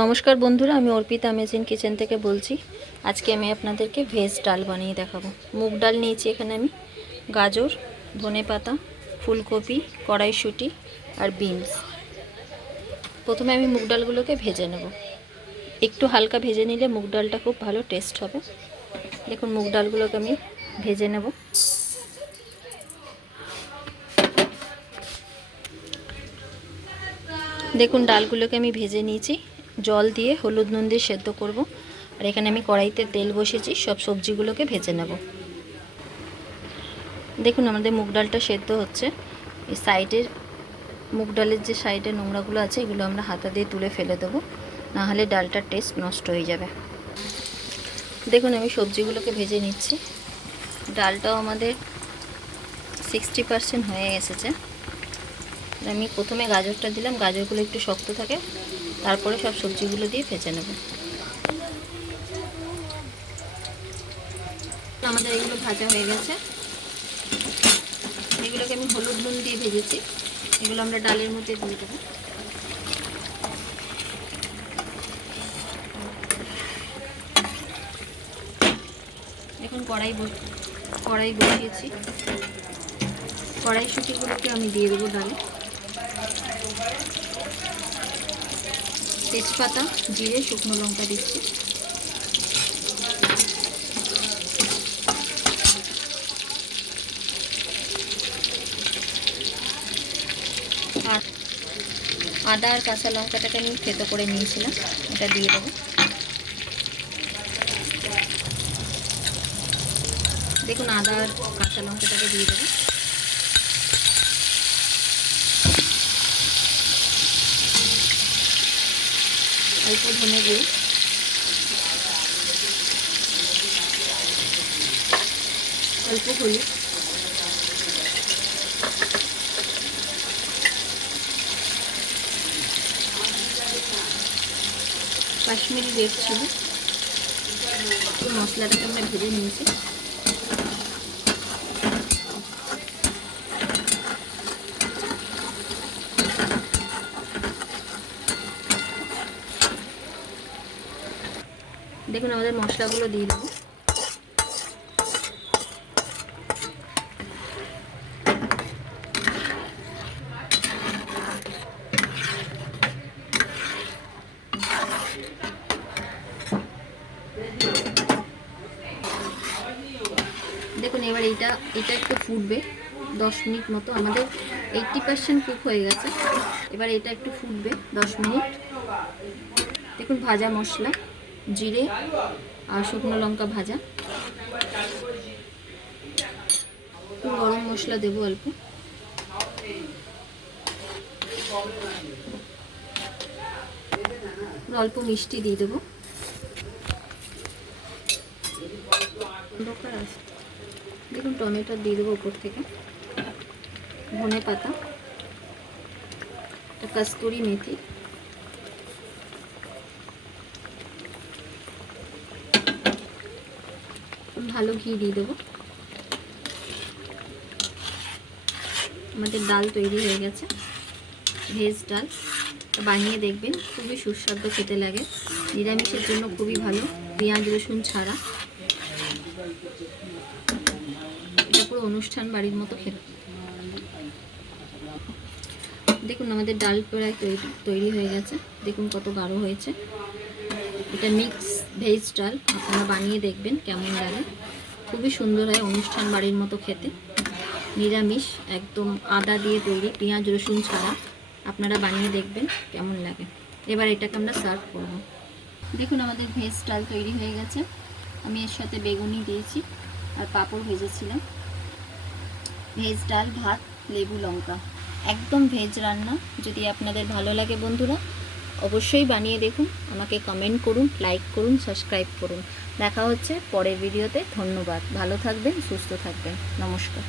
নমস্কার বন্ধুরা, আমি অর্পিতা অ্যামেজিং কিচেন থেকে বলছি। আজকে আমি আপনাদেরকে ভেজ ডাল বানিয়ে দেখাবো। মুগ ডাল নিয়েছি এখানে আমি, গাজর, ধনেপাতা, ফুলকপি, কড়াইশুঁটি আর বিনস। প্রথমে আমি মুগ ডালগুলোকে ভেজে নেব। একটু হালকা ভেজে নিলে মুগ ডালটা খুব ভালো টেস্ট হবে। দেখুন মুগ ডালগুলোকে আমি ভেজে নেব। দেখুন ডালগুলোকে আমি ভেজে নিয়েছি, জল দিয়ে হলুদ নুন দিয়ে সেদ্ধ করব। আর এখানে আমি কড়াইতে তেল বসিয়েছি, সব সবজিগুলোকে ভেজে নেব। দেখুন আমাদের মুগ ডালটা সেদ্ধ হচ্ছে। এই সাইডের মুগ ডালের যে সাইডে নোংরাগুলো আছে এগুলো আমরা হাতা দিয়ে তুলে ফেলে দেবো, নাহলে ডালটার টেস্ট নষ্ট হয়ে যাবে। দেখুন আমি সবজিগুলোকে ভেজে নিচ্ছি। ডালটাও আমাদের 60% হয়ে এসেছে। আমি প্রথমে গাজরটা দিলাম, গাজরগুলো একটু শক্ত থাকে, তারপরে সব সবজিগুলো দিয়ে ভেজে নেব। আমাদের এগুলো ভাজা হয়ে গেছে। এগুলোকে আমি হলুদ নুন দিয়ে ভেজেছি, এগুলো আমরা ডালের মধ্যে দিয়ে দেবো। এখন কড়াই বসিয়েছি, কড়াইশুঁটিগুলোকে আমি দিয়ে দেবো ডালে। তেজপাতা, জিরে, শুকনো লঙ্কা দিচ্ছি। আর আদা আর কাঁচা লঙ্কাটাকে আমি থেতো করে নিয়েছিলাম, এটা দিয়ে দেবো। দেখুন আদা আর কাঁচা লঙ্কাটাকে দিয়ে দেবো। অল্প ধনে গুঁড়ো, অল্প হলুদ, কাশ্মীরি রেড চিলি। মশলাটাকে আমরা ভেজে নিয়েছি। দেখুন আমাদের মশলাগুলো দিয়ে দেবো। দেখুন এবার এটা একটু ফুটবে 10 মিনিট মতো। আমাদের 80% কুক হয়ে গেছে। এবার এটা একটু ফুটবে 10 মিনিট। দেখুন ভাজা মশলা, জিরে আর শুকনো লঙ্কা ভাজা, গরম মশলা দেবো অল্প, অল্প মিষ্টি দিয়ে দেবো। দেখুন টমেটো দিয়ে দেবো উপর থেকে, ধনে পাতা, কস্তুরি মেথি, ভালো ঘি দিয়ে দেবো। আমাদের ডাল তৈরি হয়ে গেছে, ভেজ ডাল। বানিয়ে দেখবেন, খুবই সুস্বাদু খেতে লাগে। নিরামিষের জন্য খুবই ভালো, পেঁয়াজ রসুন ছাড়া। এটা পুরো অনুষ্ঠান বাড়ির মতো খেতে। দেখুন আমাদের ডাল প্রায় তৈরি হয়ে গেছে। দেখুন কত গাঢ় হয়েছে। এটা মিক্স ভেজ ডাল, আপনারা বানিয়ে দেখবেন কেমন লাগে। খুবই সুন্দর হয় অনুষ্ঠান বাড়ির মতো খেতে। নিরামিষ, একদম আদা দিয়ে তৈরি, পেঁয়াজ রসুন ছাড়া। আপনারা বানিয়ে দেখবেন কেমন লাগে। এবার এটাকে আমরা সার্ভ করব। দেখুন আমাদের ভেজ ডাল তৈরি হয়ে গেছে। আমি এর সাথে বেগুনি দিয়েছি আর পাঁপড় ভেজেছিলাম। ভেজ ডাল, ভাত, লেবু, লঙ্কা, একদম ভেজ রান্না। যদি আপনাদের ভালো লাগে বন্ধুরা, অবশ্যই বানিয়ে দেখুন। আমাকে কমেন্ট করুন, লাইক করুন, সাবস্ক্রাইব করুন। দেখা হচ্ছে পরের ভিডিওতে। ধন্যবাদ। ভালো থাকবেন, সুস্থ থাকবেন। নমস্কার।